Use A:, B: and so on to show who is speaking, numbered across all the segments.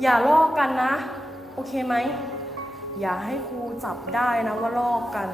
A: อย่าลอกกันนะ โอเคไหม อย่าให้ครูจับได้นะว่าลอกกัน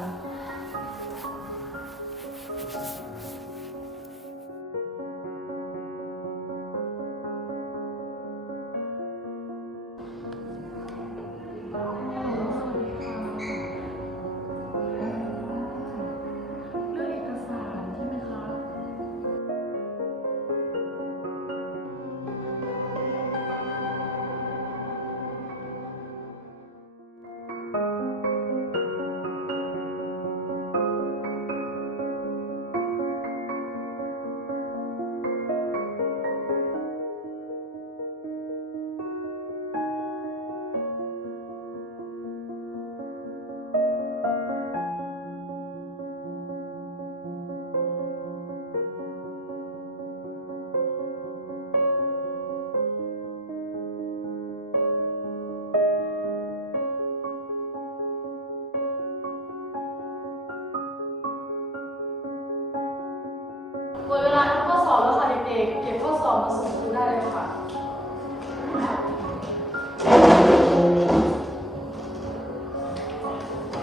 A: กๆเก็บข้อสอบมาส่งครูได้เลยค่ะ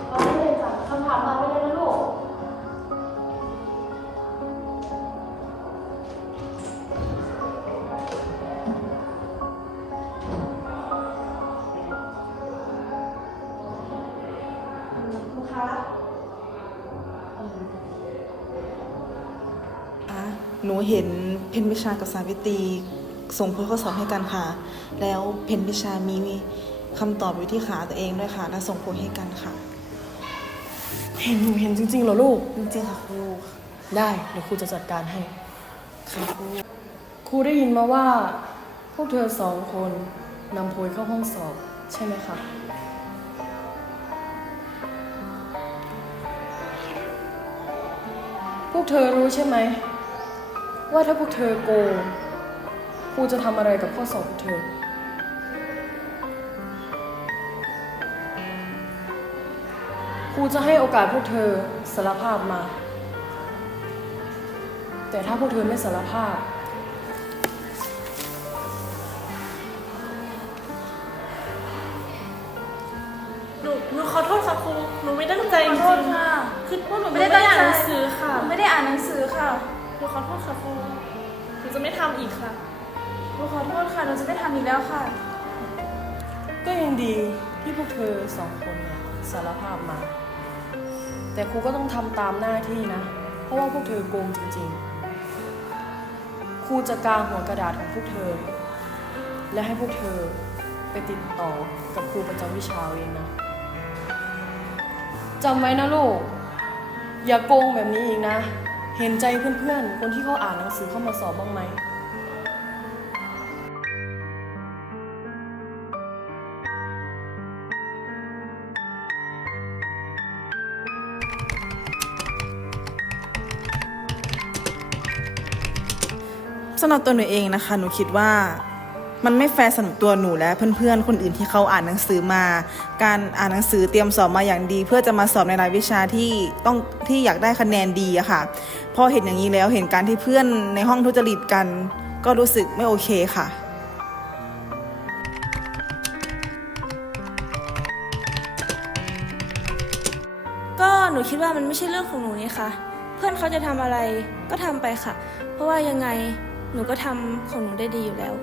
A: เอาได้เลยจ้ะคำถามมาไม่ได้นะลูก
B: ครูคะ
C: คะ หนูเห็นเพนวิชากับสาวิตรีส่งผลข้อสอบให้กันค่ะ แล้วเพนวิชามีคำตอบอยู่ที่ขาตัวเองด้วยค่ะ และส่งผลให้กันค่ะ
A: เห็นหนูเห็นจริงๆเหรอลูก
C: จริงๆค่ะครู
A: ได้เดี๋ยวครูจะจัดการให้
C: ค่ะครู
A: ครูได้ยินมาว่า พวกเธอสองคนนำโพยเข้าห้องสอบใช่ไหมคะพวกเธอรู้ใช่ไหม ว่าถ้าพวกเธอโกงครูจะทำอะไรกับข้อสอบพวกเธอ ครูจะให้โอกาสพวกเธอสารภาพมา แต่ถ้าพวกเธอไม่สารภาพ
D: หนูหนูขอโทษค่ะครู หนูไม่ตั้งใจจ
B: ขอ
D: ริง
B: โทษค่ะ
D: ๆคือพวกหนู
B: ไม่
D: ไม่
B: ได้
D: ได้
B: ตั้ง
D: อ่าน
B: ใจ
D: หนังสือค่ะ
B: หนูไม่ได้อ่านหนังสือค่ะ
D: หนูขอโทษค่ะครูหนูจะไม่ทำอีกค่ะ
B: หนูขอโทษค่ะหนูจะไม่ทำอีกแล้วค่ะ
A: ก็ยังดีที่พวกเธอสองคนเนี่ยสารภาพมา แต่ครูก็ต้องทำตามหน้าที่นะ เพราะว่าพวกเธอโกงจริงๆ ครูจะกางหัวกระดาษของพวกเธอ และให้พวกเธอไปติดต่อกับครูประจำวิชาเองนะจำไว้นะลูก อย่าโกงแบบนี้อีกนะ เห็นใจเพื่อนๆ คนที่เขาอ่านหนังสือเข้ามาสอบบ้างไหม
C: สำหรับตัวหนูเองนะคะ หนูคิดว่า มันไม่แฟร์สำหรับตัวหนูและเพื่อนๆ คนอื่นที่เขาอ่านหนังสือมา การอ่านหนังสือเตรียมสอบมาอย่างดี เพื่อจะมาสอบในรายวิชาที่ต้องที่อยากได้คะแนนดีอะค่ะ พอเห็นอย่างนี้แล้วเห็นการที่เพื่อนในห้องทุจริตกัน ก็รู้สึกไม่โอเคค่ะ
E: ก็หนูคิดว่ามันไม่ใช่เรื่องของหนูนี่ค่ะ เพื่อนเขาจะทำอะไรก็ทำไปค่ะ เพราะว่ายังไงหนูก็ทำของหนูได้ดีอยู่แล้ว